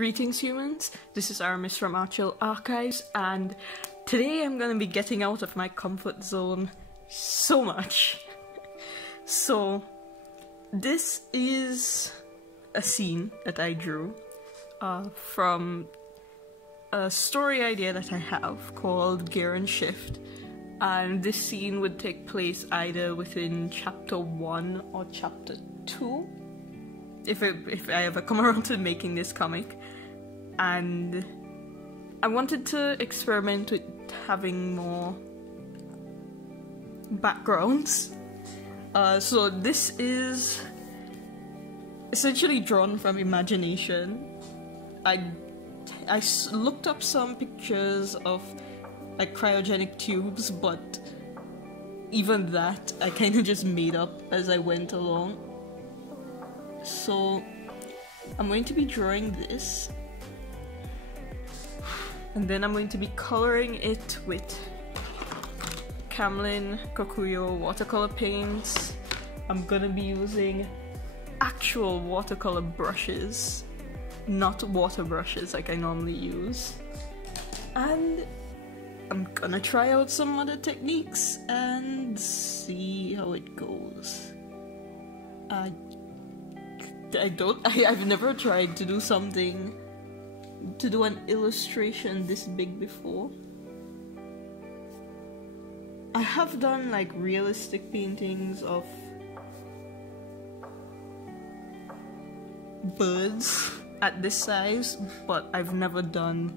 Greetings humans, this is Aramis from Archill Archives, and today I'm gonna be getting out of my comfort zone so much. So, this is a scene that I drew from a story idea that I have called Gear and Shift, and this scene would take place either within chapter 1 or chapter 2. If I ever come around to making this comic. And I wanted to experiment with having more backgrounds. So this is essentially drawn from imagination. I looked up some pictures of like cryogenic tubes, but even that I kind of just made up as I went along. So I'm going to be drawing this, and then I'm going to be coloring it with Camlin Kokuyo watercolor paints. I'm gonna be using actual watercolor brushes, not water brushes like I normally use. And I'm gonna try out some other techniques and see how it goes. I've never tried to do an illustration this big before. I have done like realistic paintings of birds at this size, but I've never done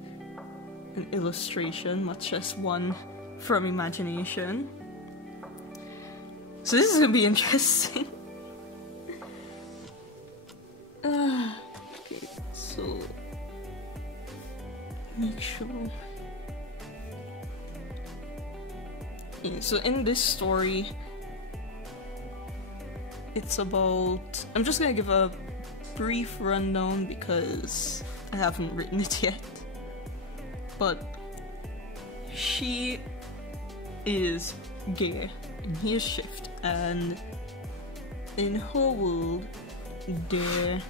an illustration, much less one from imagination. So this is gonna be interesting. Okay, so make sure. Okay, so in this story, it's about. I'm just gonna give a brief rundown because I haven't written it yet. But she is gay and he is Shift, and in her world, there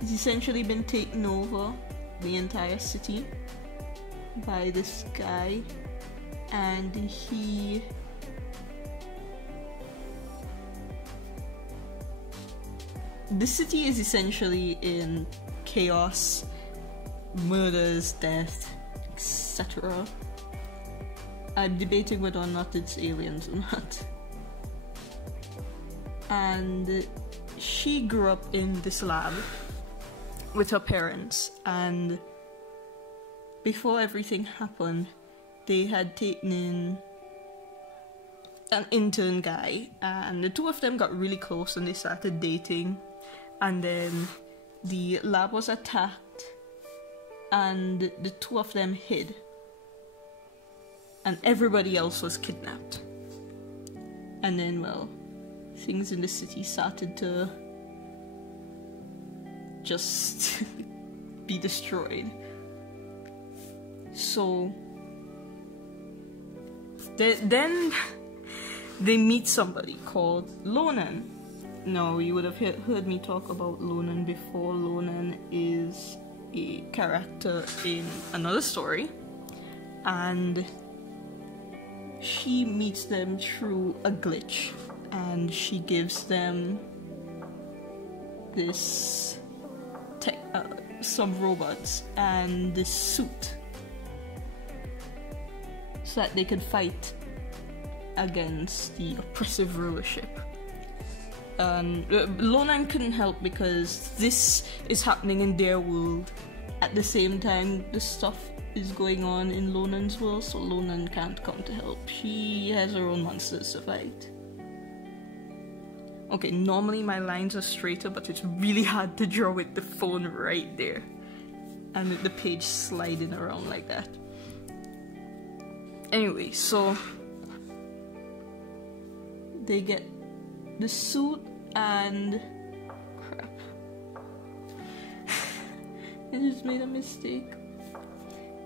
has essentially been taken over the entire city by this guy, and the city is essentially in chaos, murders, death, etc. I'm debating whether or not it's aliens or not. And she grew up in this lab with her parents, and before everything happened, they had taken in an intern guy, and the two of them got really close and they started dating, and then the lab was attacked and the two of them hid, and everybody else was kidnapped. And then, well, things in the city started to just be destroyed. So then they meet somebody called Lonan. Now, you would have heard me talk about Lonan before. Lonan is a character in another story, and she meets them through a glitch, and she gives them this some robots and this suit so that they could fight against the oppressive rulership. Lonan couldn't help because this is happening in their world at the same time the stuff is going on in Lonan's world, so Lonan can't come to help. She has her own monsters to fight. Okay, normally my lines are straighter, but it's really hard to draw with the phone right there and with the page sliding around like that. Anyway, so they get the suit and crap. I just made a mistake.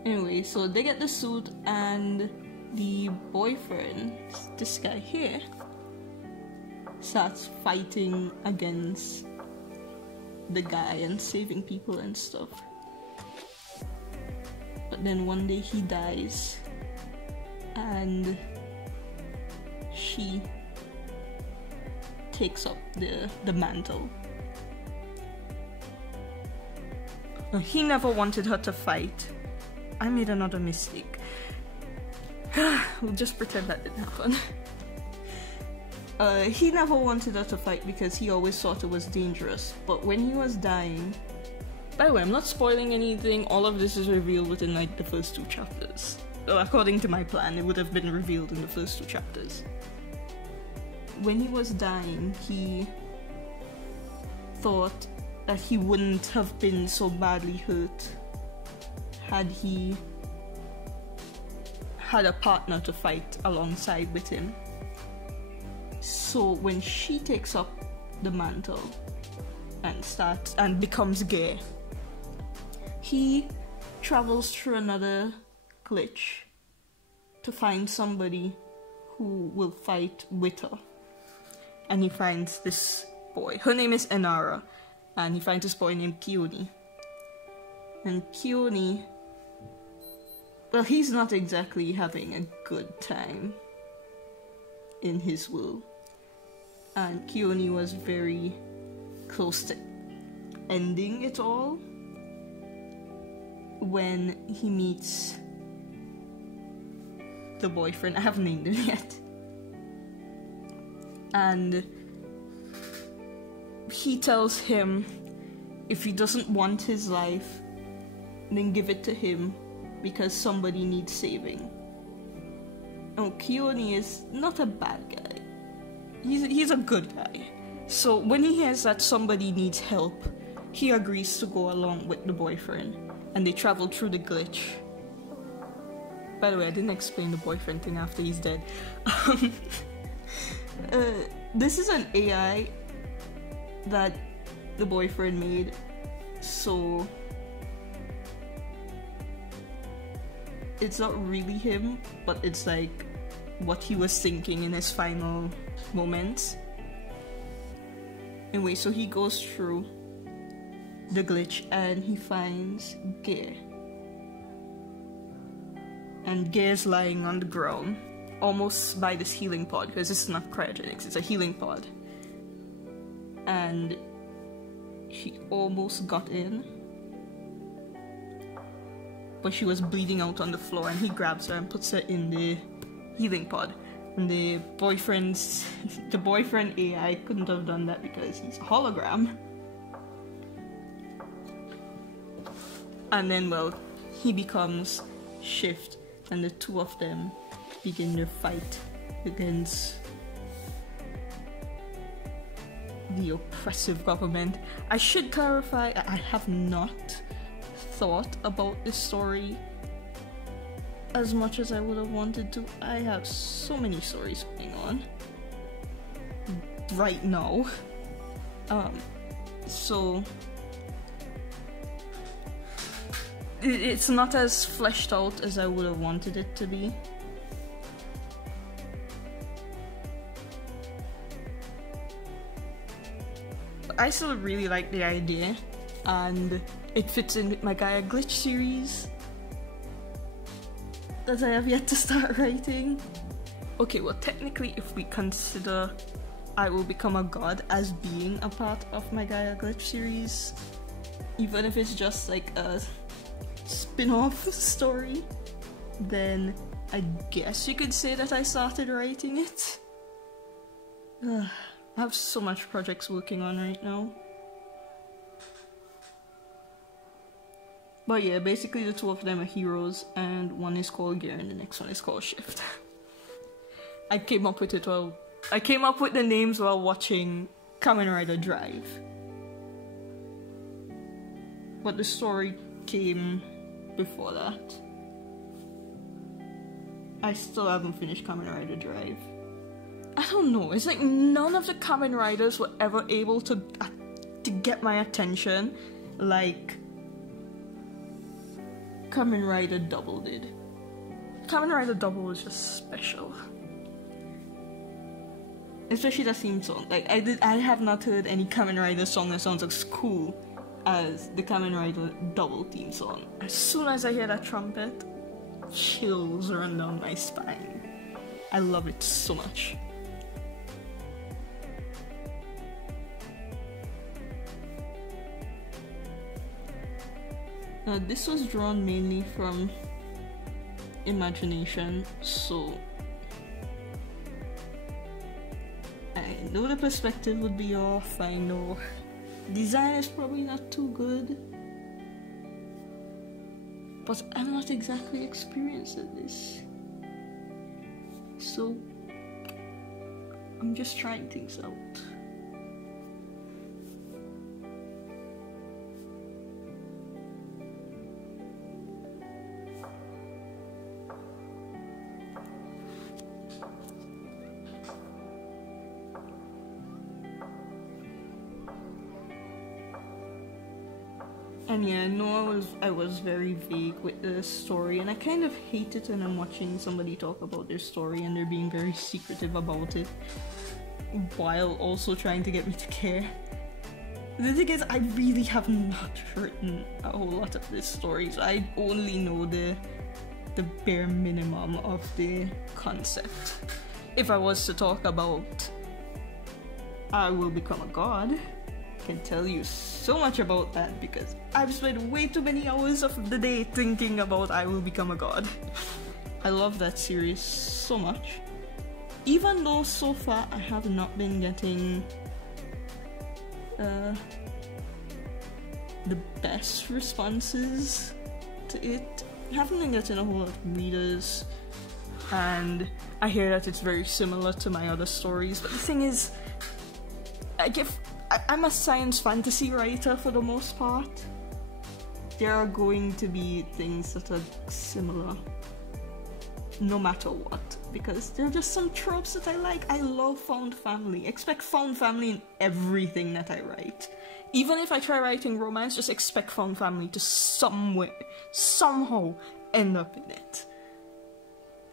Anyway, so they get the suit, and the boyfriend, this guy here, starts fighting against the guy and saving people and stuff. But then one day he dies, and she takes up the mantle. He never wanted her to fight. I made another mistake. We'll just pretend that didn't happen. He never wanted her to fight because he always thought it was dangerous. But when he was dying... By the way, I'm not spoiling anything. All of this is revealed within like the first 2 chapters. Well, according to my plan, it would have been revealed in the first 2 chapters. When he was dying, he thought that he wouldn't have been so badly hurt had he had a partner to fight alongside with him. So when she takes up the mantle and becomes gay, he travels through another glitch to find somebody who will fight with her. And he finds this boy. Her name is Enara. And he finds this boy named Kioni. And Kioni, well, he's not exactly having a good time in his world. And Kioni was very close to ending it all when he meets the boyfriend. I haven't named him yet. And he tells him if he doesn't want his life, then give it to him because somebody needs saving. Oh, Kioni is not a bad guy. He's a good guy. So when he hears that somebody needs help, he agrees to go along with the boyfriend, and they travel through the glitch. By the way, I didn't explain the boyfriend thing after he's dead. This is an AI that the boyfriend made, so it's not really him, but it's like what he was thinking in his final moments. Anyway, so he goes through the glitch and he finds Gare. And Gare's lying on the ground, almost by this healing pod, because it's not cryogenics, it's a healing pod. And she almost got in, but she was bleeding out on the floor, and he grabs her and puts her in the healing pod. And the boyfriend AI couldn't have done that because he's a hologram. And then, well, he becomes Shift, and the two of them begin their fight against the oppressive government. I should clarify, I have not thought about this story as much as I would have wanted to. I have so many stories going on right now. So it's not as fleshed out as I would have wanted it to be. I still really like the idea, and it fits in with my Gaia Glitch series that I have yet to start writing. Okay, well, technically, if we consider I Will Become a God as being a part of my Gaia Glitch series, even if it's just like a spin-off story, then I guess you could say that I started writing it. I have so much projects working on right now. But yeah, basically the two of them are heroes, and one is called Gear and the next one is called Shift. I came up with the names while watching Kamen Rider Drive. But the story came before that. I still haven't finished Kamen Rider Drive. I don't know, it's like none of the Kamen Riders were ever able to get my attention like Kamen Rider Double did. Kamen Rider Double was just special. Especially the theme song. Like, I have not heard any Kamen Rider song that sounds as cool as the Kamen Rider double theme song. As soon as I hear that trumpet, chills run down my spine. I love it so much. Now, this was drawn mainly from imagination, so I know the perspective would be off, I know design is probably not too good, but I'm not exactly experienced at this, so I'm just trying things out. And yeah, no, I was very vague with the story, and I kind of hate it when I'm watching somebody talk about their story and they're being very secretive about it, while also trying to get me to care. The thing is, I really have not written a whole lot of this story, so I only know the bare minimum of the concept. If I was to talk about I Will Become a God, I can tell you so much about that because I've spent way too many hours of the day thinking about I Will Become a God. I love that series so much. Even though so far I have not been getting the best responses to it. I haven't been getting a whole lot of readers, and I hear that it's very similar to my other stories, but the thing is, I'm a science fantasy writer for the most part. There are going to be things that are similar, no matter what, because there are just some tropes that I like. I love found family. Expect found family in everything that I write. Even if I try writing romance, just expect found family to somehow end up in it.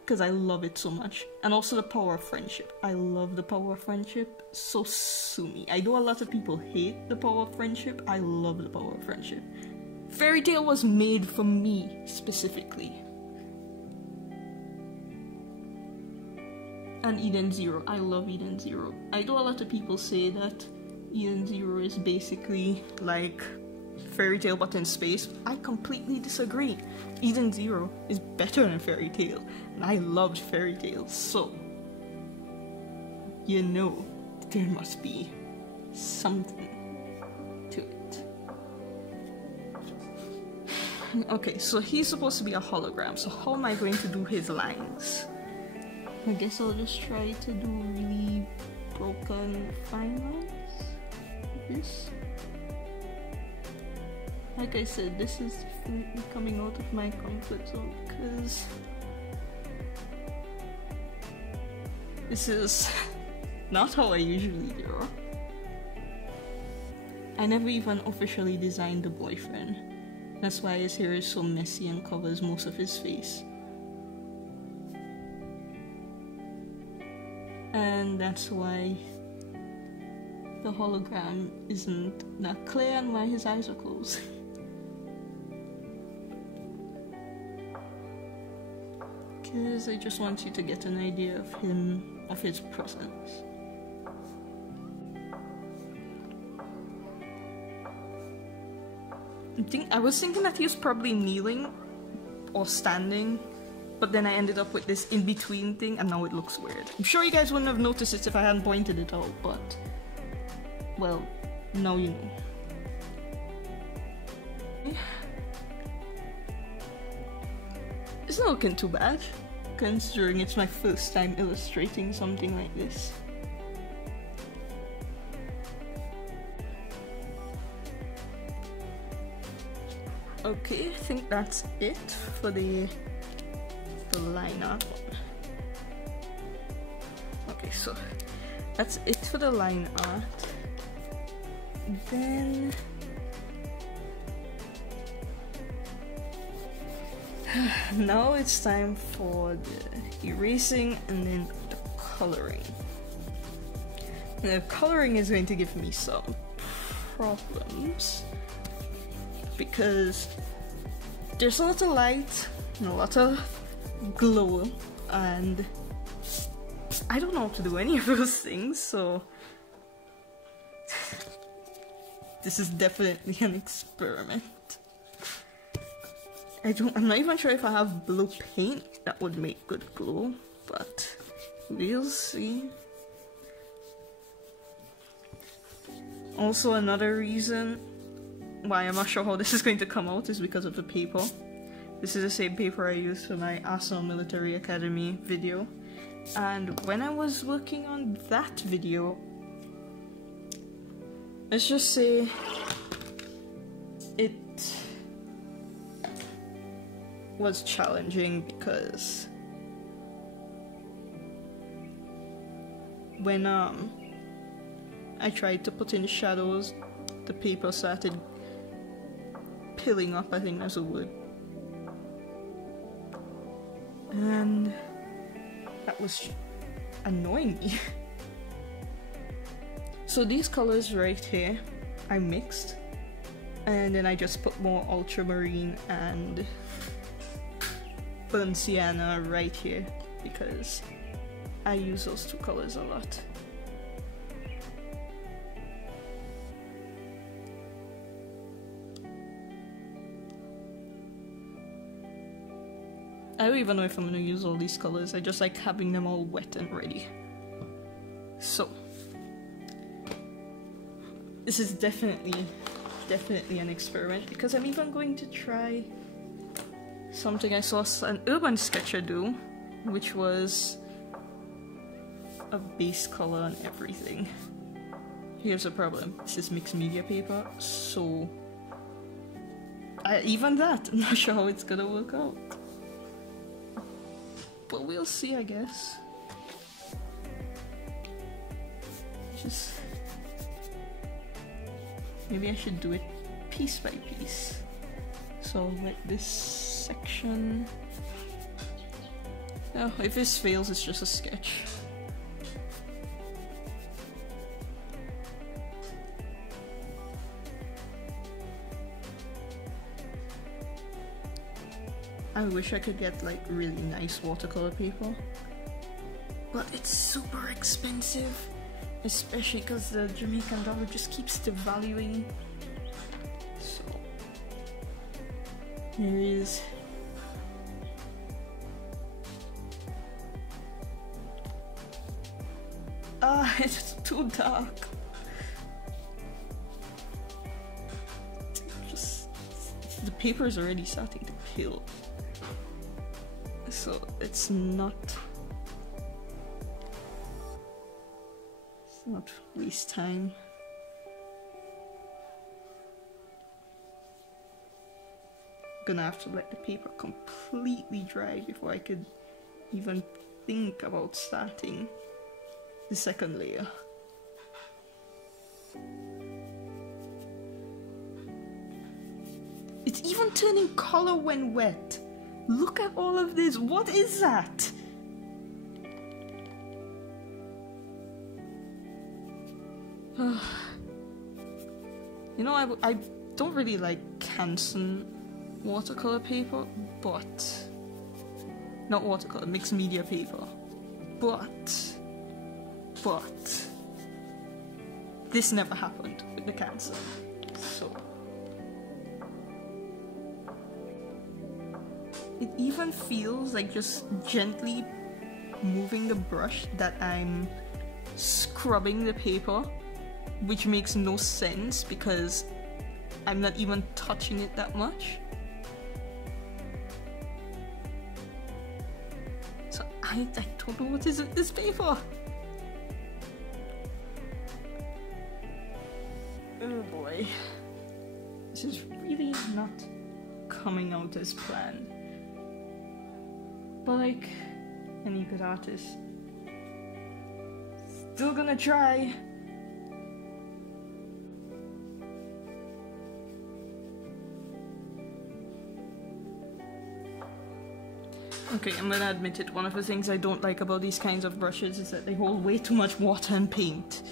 Because I love it so much. And also the power of friendship. I love the power of friendship. So sue me. I know a lot of people hate the power of friendship. I love the power of friendship. Fairy Tail was made for me, specifically. And Eden Zero. I love Eden Zero. I know a lot of people say that Eden Zero is basically like Fairy Tail but in space. I completely disagree. Eden Zero is better than Fairy Tail, and I loved Fairy Tail, so you know there must be something to it. Okay, so he's supposed to be a hologram, so how am I going to do his lines? I guess I'll just try to do really broken fine lines like this. Like I said, this is definitely coming out of my comfort zone because this is not how I usually draw. I never even officially designed the boyfriend. That's why his hair is so messy and covers most of his face. And that's why the hologram isn't that clear and why his eyes are closed. Because I just want you to get an idea of him, of his presence. I was thinking that he was probably kneeling or standing, but then I ended up with this in-between thing and now it looks weird. I'm sure you guys wouldn't have noticed it if I hadn't pointed it out, but well, now you know. It's not looking too bad, considering it's my first time illustrating something like this. Okay, I think that's it for the line art. Okay, so that's it for the line art. Then now it's time for the erasing and then the coloring. Now, colouring is going to give me some problems because there's a lot of light and a lot of glow, and I don't know how to do any of those things, so this is definitely an experiment. I'm not even sure if I have blue paint that would make good glow, but we'll see. Also, another reason why I'm not sure how this is going to come out is because of the paper. This is the same paper I used for my Arsenal Military Academy video, and when I was working on that video, let's just say it was challenging because when I tried to put in shadows, the paper started piling up, I think that's a word. And that was annoying me. So these colors right here, I mixed, and then I just put more ultramarine and burnt sienna right here because I use those two colors a lot. I don't even know if I'm gonna use all these colors, I just like having them all wet and ready. So, this is definitely an experiment because I'm even going to try something I saw an urban sketcher do, which was a base color on everything. Here's the problem, this is mixed media paper, so even that, I'm not sure how it's gonna work out. But we'll see, I guess. Just maybe I should do it piece by piece. So like this section. Oh, if this fails, it's just a sketch. I wish I could get like really nice watercolor paper, but it's super expensive, especially because the Jamaican dollar just keeps devaluing. So here is it's too dark. Just the paper is already starting to peel. So it's not waste time. I'm gonna have to let the paper completely dry before I could even think about starting the second layer. It's even turning color when wet. Look at all of this, what is that? You know, I don't really like Canson watercolor paper, but... not watercolor, mixed media paper. But... this never happened with the Canson, so... it even feels like just gently moving the brush that I'm scrubbing the paper, which makes no sense because I'm not even touching it that much. So I don't know what is with this paper. Oh boy. This is really not coming out as planned. But like any good artist, still gonna try. Okay, I'm gonna admit it, one of the things I don't like about these kinds of brushes is that they hold way too much water and paint.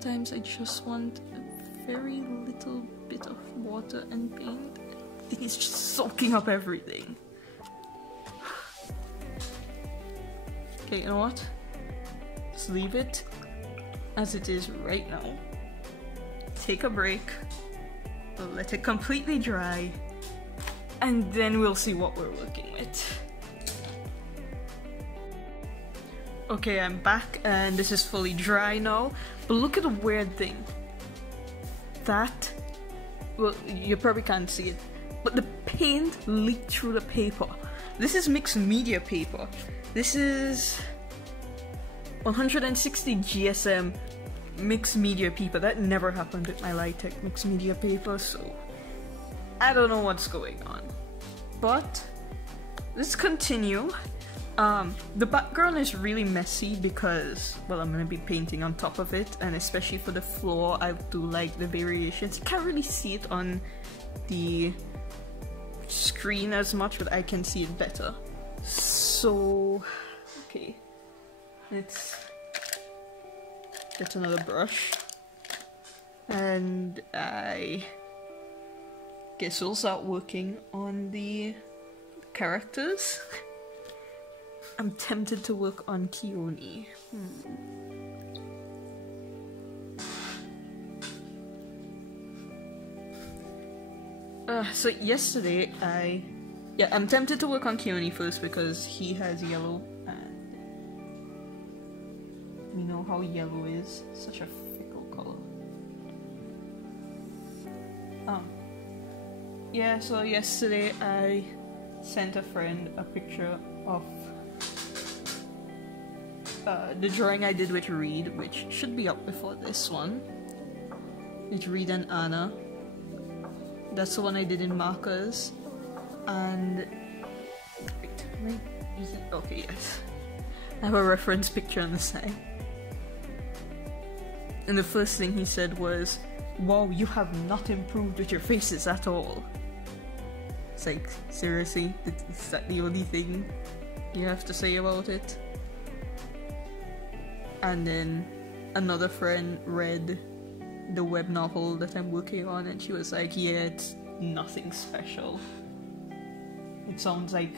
sometimes I just want a very little bit of water and paint. I think it's just soaking up everything. Okay, you know what? Just leave it as it is right now. Take a break, let it completely dry, and then we'll see what we're working with. Okay, I'm back and this is fully dry now, but look at the weird thing. That, well, you probably can't see it, but the paint leaked through the paper. This is mixed media paper. This is 160 GSM mixed media paper. That never happened with my Lightech mixed media paper, so I don't know what's going on. But let's continue. The background is really messy because, well, I'm gonna be painting on top of it, and especially for the floor, I do like the variations. You can't really see it on the screen as much, but I can see it better. So, okay, let's get another brush, and I guess we'll start working on the characters. I'm tempted to work on Keone. So yesterday I'm tempted to work on Keone first because he has yellow, and we know how yellow is, such a fickle color. Yeah, so yesterday I sent a friend a picture of the drawing I did with Reed, which should be up before this one. With Reed and Anna. That's the one I did in markers. And wait, am I using? Okay, yes. I have a reference picture on the side. And the first thing he said was, "Wow, you have not improved with your faces at all." It's like, seriously? Is that the only thing you have to say about it? And then another friend read the web novel that I'm working on, and she was like, "Yeah, it's nothing special. It sounds like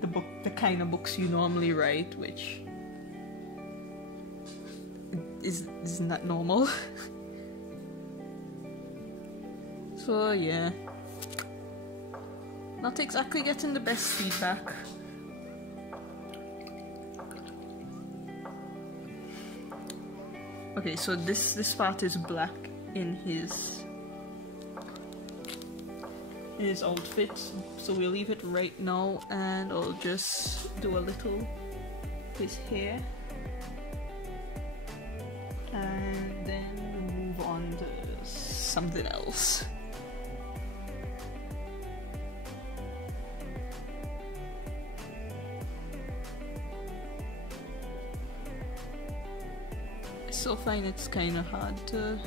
the kind of books you normally write," which isn't that normal? So yeah, not exactly getting the best feedback. Okay, so this part is black in his outfit, so we'll leave it right now, and I'll just do a little his hair, and then move on to something else. I still find it's kind of hard to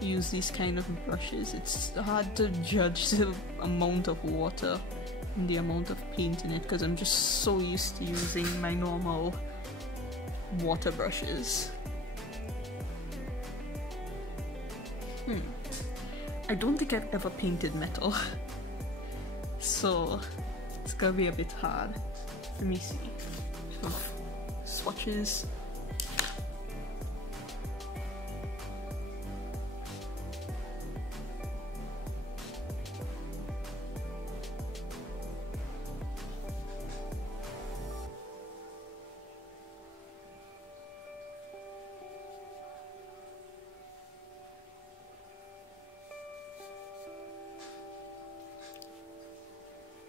use these kind of brushes. It's hard to judge the amount of water and the amount of paint in it because I'm just so used to using my normal water brushes. I don't think I've ever painted metal, so it's gonna be a bit hard. Let me see. Swatches.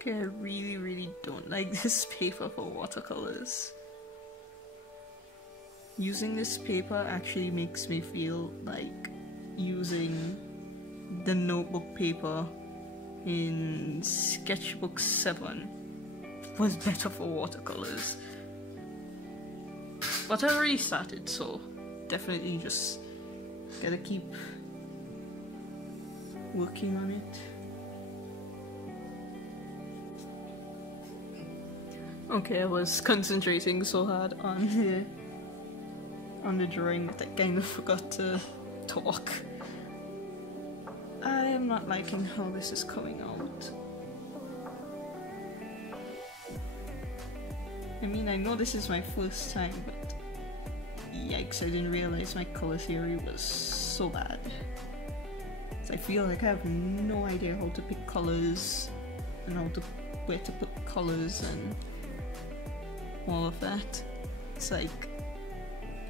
Okay, I really don't like this paper for watercolors. Using this paper actually makes me feel like using the notebook paper in Sketchbook 7 was better for watercolors. But I already started, so definitely just gotta keep working on it. Okay, I was concentrating so hard on the drawing that I kind of forgot to talk. I am not liking how this is coming out. I mean, I know this is my first time, but yikes, I didn't realize my color theory was so bad. So I feel like I have no idea how to pick colors and where to put colors and all of that. It's like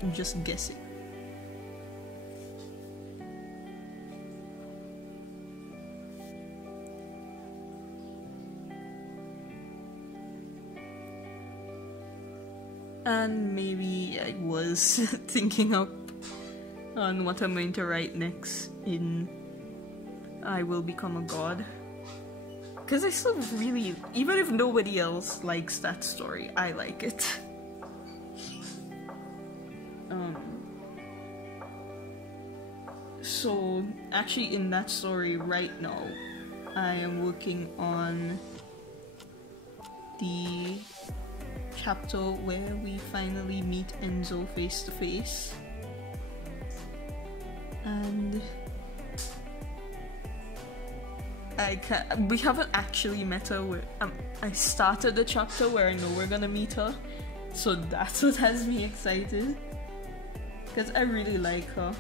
I'm just guessing. And maybe I was thinking up on what I'm going to write next in I Will Become a God. Because I still really, even if nobody else likes that story, I like it. So actually in that story right now, I am working on the chapter where we finally meet Enzo face to face. And we haven't actually met her. I started the chapter where I know we're gonna meet her, so that's what has me excited. Because I really like her.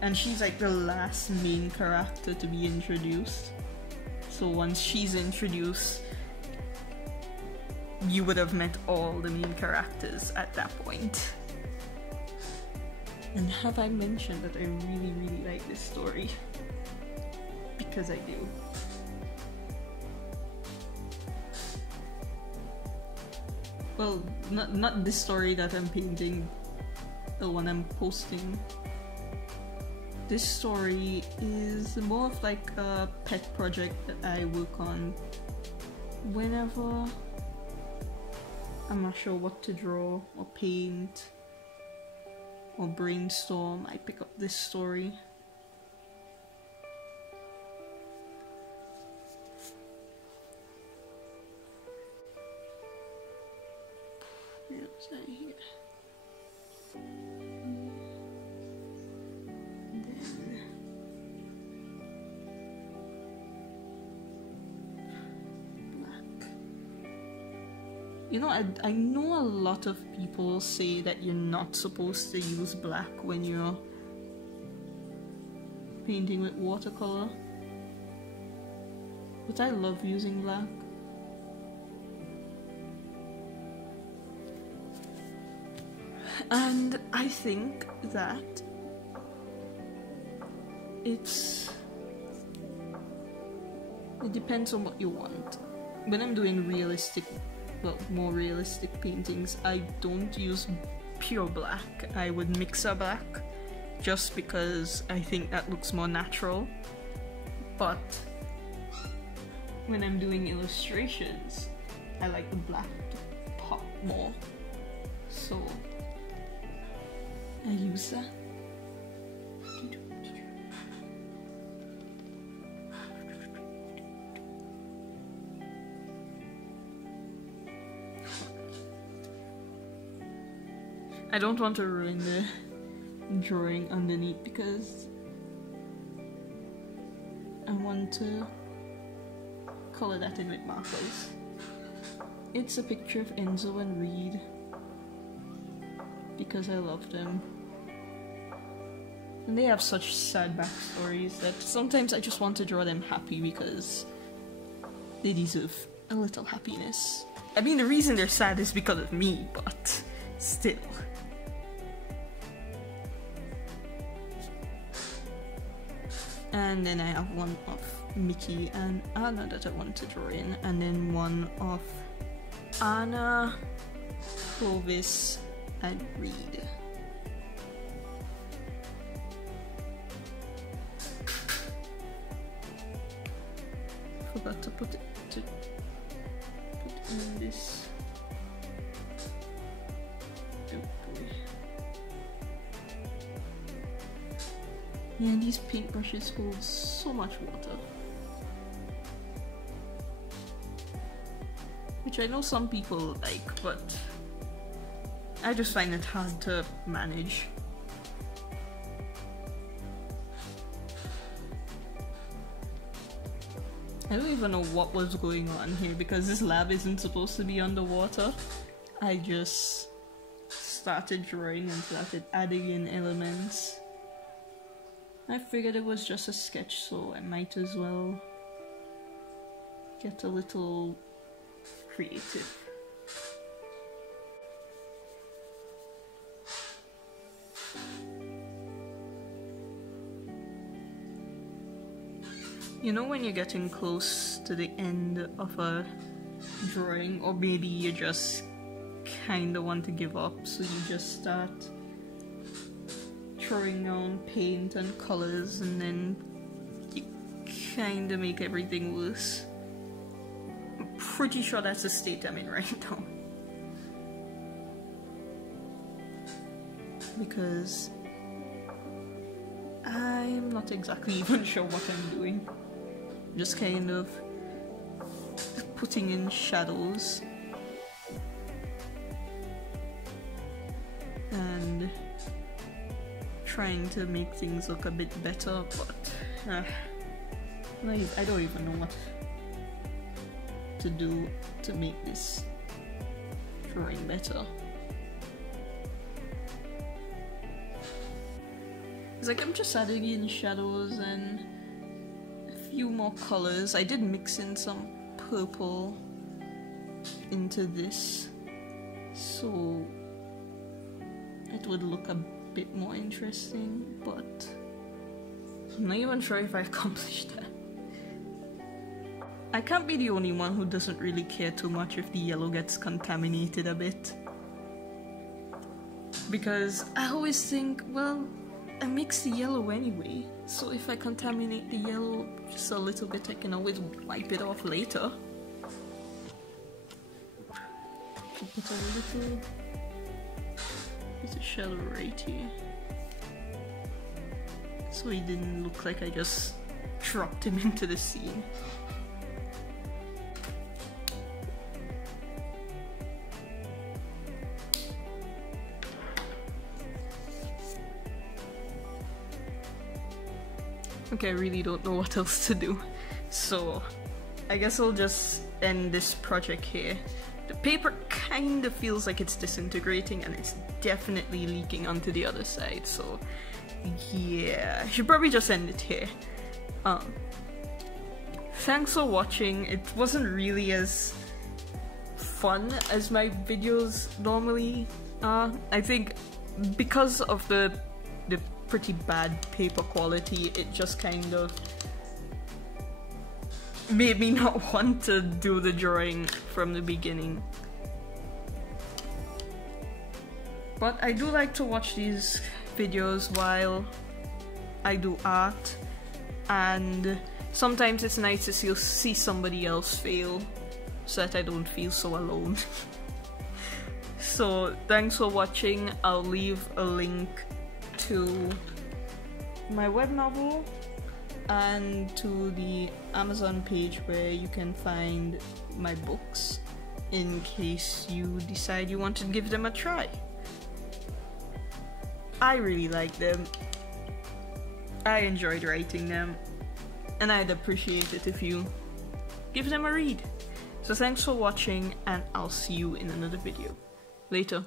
And she's like the last main character to be introduced. So once she's introduced, you would have met all the main characters at that point. And have I mentioned that I really, really like this story? Because I do. Well, not this story that I'm painting, the one I'm posting. This story is more of like a pet project that I work on whenever I'm not sure what to draw or paint or brainstorm. I pick up this story. Where was I here? You know, I know a lot of people say that you're not supposed to use black when you're painting with watercolor, but I love using black. And I think that it depends on what you want. When I'm doing realistic, well, more realistic paintings, I don't use pure black. I would mix a black just because I think that looks more natural. But when I'm doing illustrations, I like the black to pop more. So I use that. I don't want to ruin the drawing underneath because I want to color that in with markers. It's a picture of Enzo and Reed because I love them. And they have such sad backstories that sometimes I just want to draw them happy because they deserve a little happiness. I mean, the reason they're sad is because of me, but still. And then I have one of Mickey and Anna that I want to draw in, and then one of Anna, Clovis, and Reed. Forgot to put in this. Oh boy. Yeah, these paintbrushes hold so much water. Which I know some people like, but I just find it hard to manage. I don't even know what was going on here because this lab isn't supposed to be underwater. I just started drawing and started adding in elements. I figured it was just a sketch, so I might as well get a little creative. You know when you're getting close to the end of a drawing, or maybe you just kinda want to give up, so you just start throwing down paint and colors and then you kinda make everything worse. I'm pretty sure that's the state I'm in right now. Because I'm not exactly even sure what I'm doing. Just kind of putting in shadows and trying to make things look a bit better, but I don't even know what to do to make this drawing better. It's like I'm just adding in shadows and a few more colors. I did mix in some purple into this so it would look a bit more interesting, but I'm not even sure if I accomplished that. I can't be the only one who doesn't really care too much if the yellow gets contaminated a bit. Because I always think, well, I mix the yellow anyway, so if I contaminate the yellow just a little bit, I can always wipe it off later. Put a little bit of shadow right here, so he didn't look like I just dropped him into the scene. Okay, I really don't know what else to do, so I guess I'll just end this project here. The paper kind of feels like it's disintegrating and it's definitely leaking onto the other side, so yeah, I should probably just end it here. Thanks for watching. It wasn't really as fun as my videos normally are. I think because of the pretty bad paper quality, it just kind of made me not want to do the drawing from the beginning. But I do like to watch these videos while I do art, and sometimes it's nice to see somebody else fail so that I don't feel so alone. So thanks for watching. I'll leave a link to my web novel and to the Amazon page where you can find my books in case you decide you want to give them a try. I really like them. I enjoyed writing them, and I'd appreciate it if you give them a read. So thanks for watching, and I'll see you in another video. Later.